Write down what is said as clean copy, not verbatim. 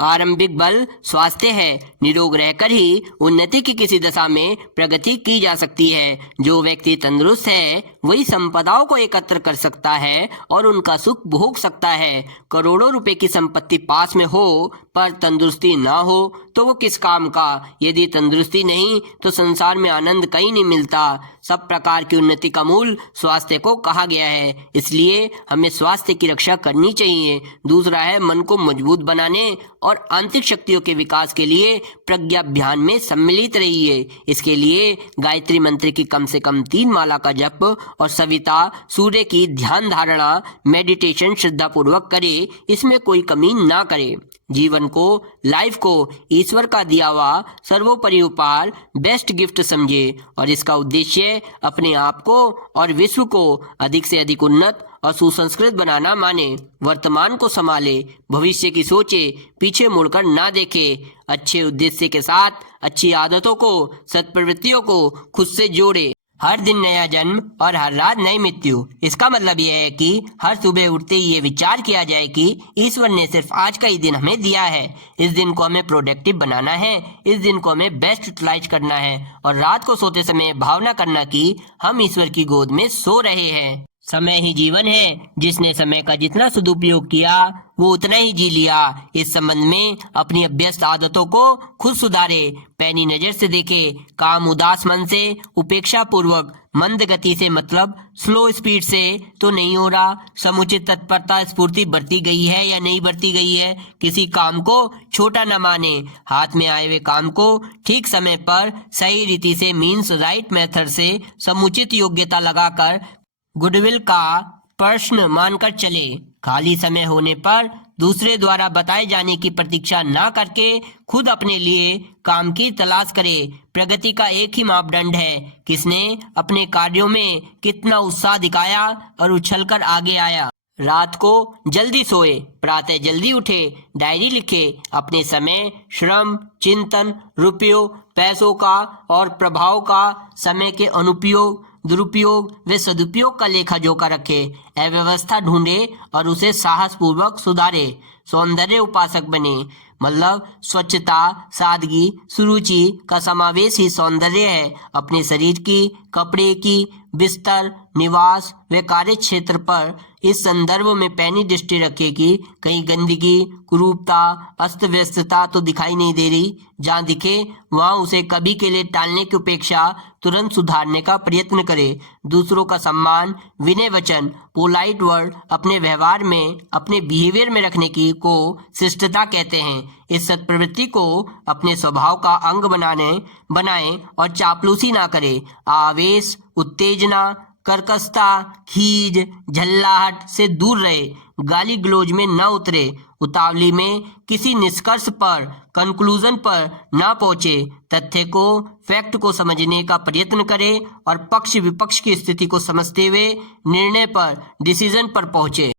आरंभिक बल स्वास्थ्य है। निरोग रहकर ही उन्नति की किसी दशा में प्रगति की जा सकती है। जो व्यक्ति तंदुरुस्त है वही संपदाओं को एकत्र कर सकता है और उनका सुख भोग सकता है। करोड़ों रुपए की संपत्ति पास में हो पर तंदुरुस्ती ना हो तो वो किस काम का। यदि तंदुरुस्ती नहीं तो संसार में आनंद कहीं नहीं मिलता। सब प्रकार की उन्नति का मूल स्वास्थ्य को कहा गया है, इसलिए हमें स्वास्थ्य की रक्षा करनी चाहिए। दूसरा है मन को मजबूत बनाने और आंतरिक शक्तियों के विकास के लिए प्रज्ञा अभियान में सम्मिलित रहिए। इसके लिए गायत्री मंत्र की कम से कम 3 माला का जप और सविता सूर्य की ध्यान धारणा मेडिटेशन श्रद्धा पूर्वक करे। इसमें कोई कमी ना करे। जीवन को लाइफ को ईश्वर का दिया हुआ सर्वोपरि उपहार बेस्ट गिफ्ट समझे और इसका उद्देश्य अपने आप को और विश्व को अधिक से अधिक उन्नत और सुसंस्कृत बनाना माने। वर्तमान को संभाले, भविष्य की सोचे, पीछे मुड़कर ना देखे। अच्छे उद्देश्य के साथ अच्छी आदतों को सत्प्रवृत्तियों को खुद से जोड़े। हर दिन नया जन्म और हर रात नई मृत्यु। इसका मतलब यह है कि हर सुबह उठते ही ये विचार किया जाए कि ईश्वर ने सिर्फ आज का ही दिन हमें दिया है। इस दिन को हमें प्रोडक्टिव बनाना है, इस दिन को हमें बेस्ट यूटिलाइज करना है और रात को सोते समय भावना करना कि हम ईश्वर की गोद में सो रहे हैं। समय ही जीवन है। जिसने समय का जितना सदुपयोग किया वो उतना ही जी लिया। इस संबंध में अपनी अभ्यस्त आदतों को खुद सुधारे। पैनी नजर से देखे, काम उदास मन से, उपेक्षा पूर्वक, मंद गति से मतलब स्लो स्पीड से तो नहीं हो रहा। समुचित तत्परता स्फूर्ति बरती गई है या नहीं बरती गई है। किसी काम को छोटा न माने। हाथ में आए हुए काम को ठीक समय पर सही रीति से मीन्स राइट मेथड से समुचित योग्यता लगाकर गुडविल का प्रश्न मानकर चले। खाली समय होने पर दूसरे द्वारा बताए जाने की प्रतीक्षा ना करके खुद अपने लिए काम की तलाश करे। प्रगति का एक ही मापदंड है, किसने अपने कार्यों में कितना उत्साह दिखाया और उछलकर आगे आया। रात को जल्दी सोए, प्रातः जल्दी उठे, डायरी लिखे। अपने समय, श्रम, चिंतन, रुपयों, पैसों का और प्रभाव का समय के अनुपयोग, दुरुपयोग व सदुपयोग का लेखा जोखा रखे। अव्यवस्था ढूंढे और उसे साहस पूर्वक सुधारे। सौंदर्य उपासक बने, मतलब स्वच्छता, सादगी, सुरुचि का समावेश ही सौंदर्य है। अपने शरीर की, कपड़े की, बिस्तर, निवास व कार्य क्षेत्र पर इस संदर्भ में पैनी दृष्टि रखे कि कहीं गंदगी, कुरूपता, अस्त व्यस्तता तो दिखाई नहीं दे रही। जहाँ दिखे वहाँ उसे कभी के लिए टालने की अपेक्षा तुरंत सुधारने का प्रयत्न करे। दूसरों का सम्मान, विनय वचन, पोलाइट वर्ड अपने व्यवहार में, अपने बिहेवियर में रखने की को शिष्टता कहते हैं। इस सत्प्रवृत्ति को अपने स्वभाव का अंग बनाए और चापलूसी ना करे। आवेश, उत्तेजना, कर्कशता, खीज, झल्लाहट से दूर रहे। गाली गलौज में न उतरे। उतावली में किसी निष्कर्ष पर, कंक्लूजन पर न पहुंचे। तथ्य को, फैक्ट को समझने का प्रयत्न करे और पक्ष विपक्ष की स्थिति को समझते हुए निर्णय पर, डिसीजन पर पहुंचे।